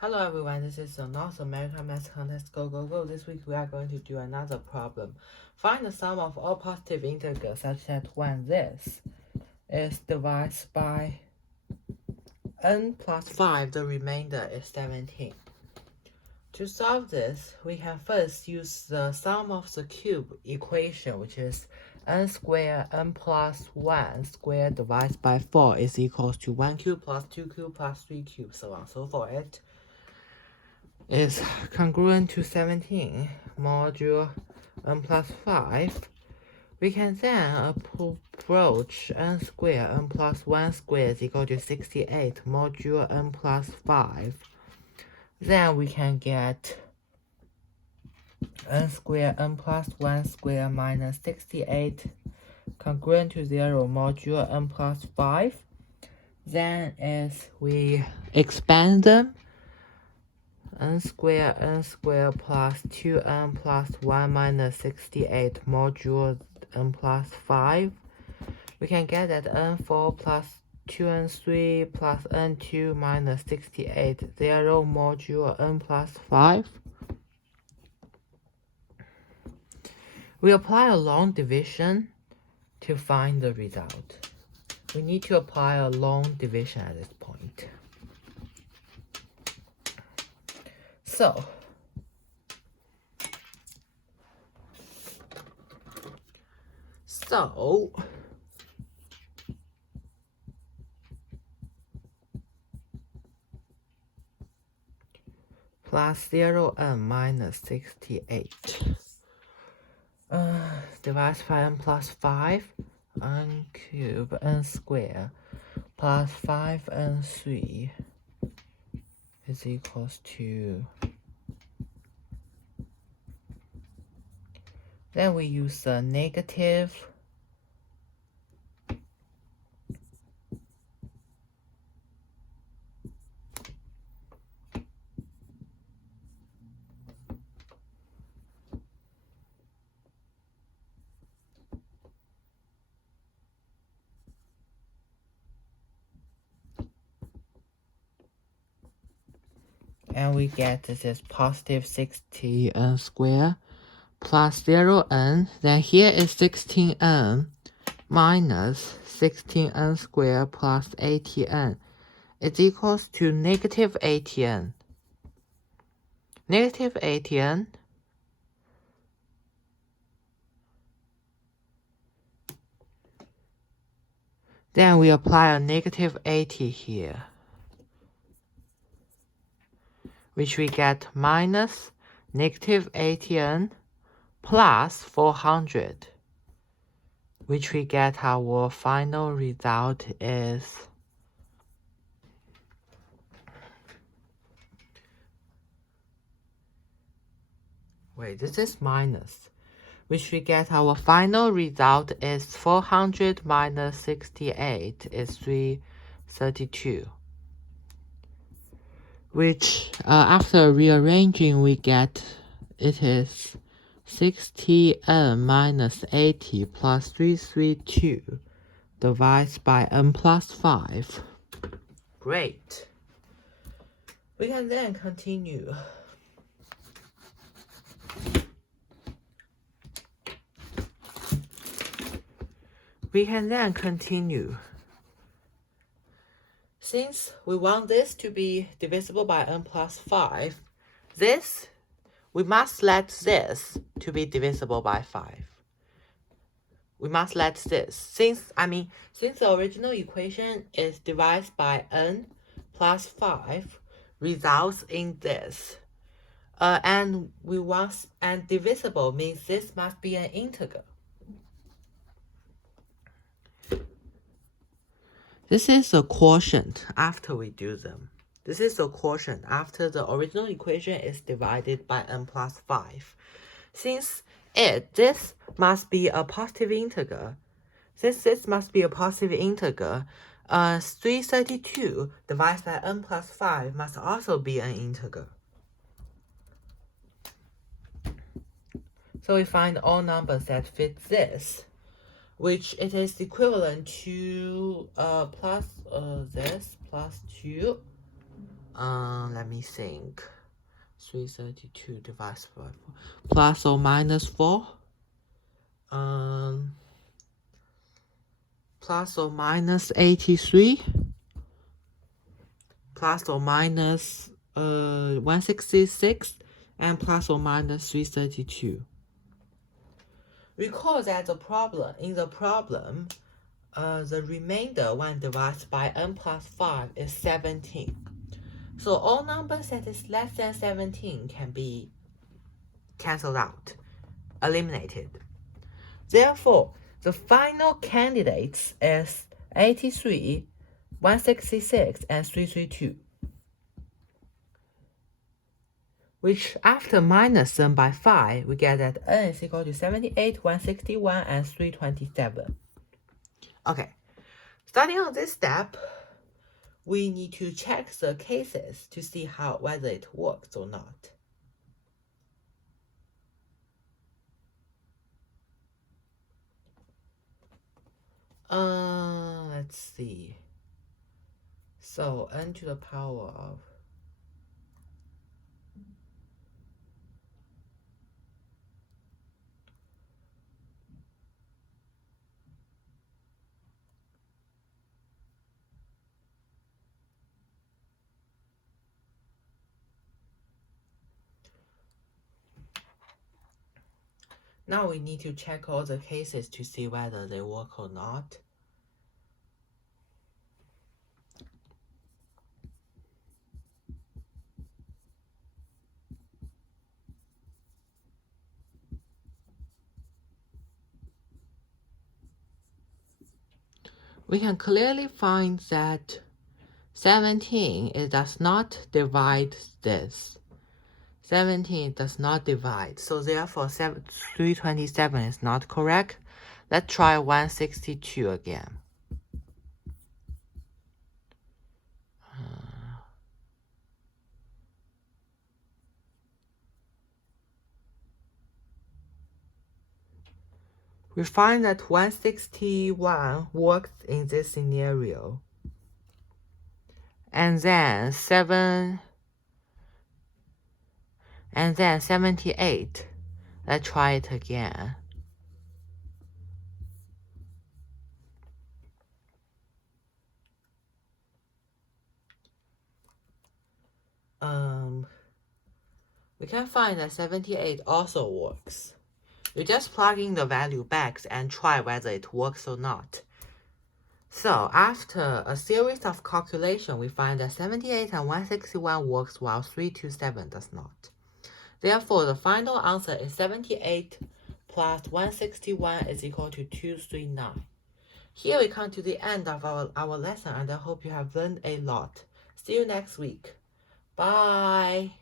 Hello everyone, this is the North American Math Contest Go Go Go. This week we are going to do another problem. Find the sum of all positive integers such that when this is divided by n plus 5, the remainder is 17. To solve this, we can first use the sum of the cube equation, which is n squared n plus 1 squared divided by 4 is equals to 1 cube plus 2 cube plus 3 cube, so on and so forth. Is congruent to 17 modulo n plus 5, we can then approach n squared n plus 1 squared is equal to 68 modulo n plus 5. Then we can get n squared n plus 1 squared minus 68 congruent to 0 modulo n plus 5. Then as we expand them, n squared plus 2n plus 1 minus 68 modulo n plus 5. We can get that n4 plus 2n3 plus n2 minus 68, 0 modulo n plus 5. We apply a long division to find the result. We need to apply a long division at this point. So, plus 0n minus 68 divided by n plus 5, n cubed n squared plus 5n3 is equals to, then we use the negative and we get this is positive 60n squared plus 0n. Then here is 16n minus 16n squared plus 80n is equals to negative 80n. Negative 80n then we apply a negative 80 here, which we get minus negative 80n plus 400, which we get our final result is this is minus, which we get our final result is 400 minus 68 is 332. Which after rearranging we get it is 60n minus 80 plus 332 divided by n plus 5. Great. We can then continue. Since we want this to be divisible by n plus 5, we must let this to be divisible by 5. We must let this, since the original equation is divided by n plus 5, results in this. And divisible means this must be an integer. This is a quotient after we do them. This is a quotient after the original equation is divided by n plus 5. Since this must be a positive integer, 332 divided by n plus 5 must also be an integer. So we find all numbers that fit this, which it is equivalent to plus this plus 2 Let me think. 332 divided by 4. Plus or minus 4? Plus or minus 83? Plus or minus 166? And plus or minus 332. Recall that in the problem, the remainder when divided by n plus 5 is 17. So all numbers that is less than 17 can be cancelled out, eliminated. Therefore, the final candidates is 83, 166, and 332. Which after minus them by 5, we get that n is equal to 78, 161, and 327. Okay, starting on this step, we need to check the cases to see whether it works or not. Let's see. So n to the power of now we need to check all the cases to see whether they work or not. We can clearly find that 17 it does not divide this. 17 does not divide, so therefore 327 is not correct. Let's try 162 again. We find that 161 works in this scenario. And then 78. Let's try it again. We can find that 78 also works. You just plug in the value back and try whether it works or not. So after a series of calculations, we find that 78 and 161 works while 327 does not. Therefore, the final answer is 78 plus 161 is equal to 239. Here we come to the end of our lesson, and I hope you have learned a lot. See you next week. Bye.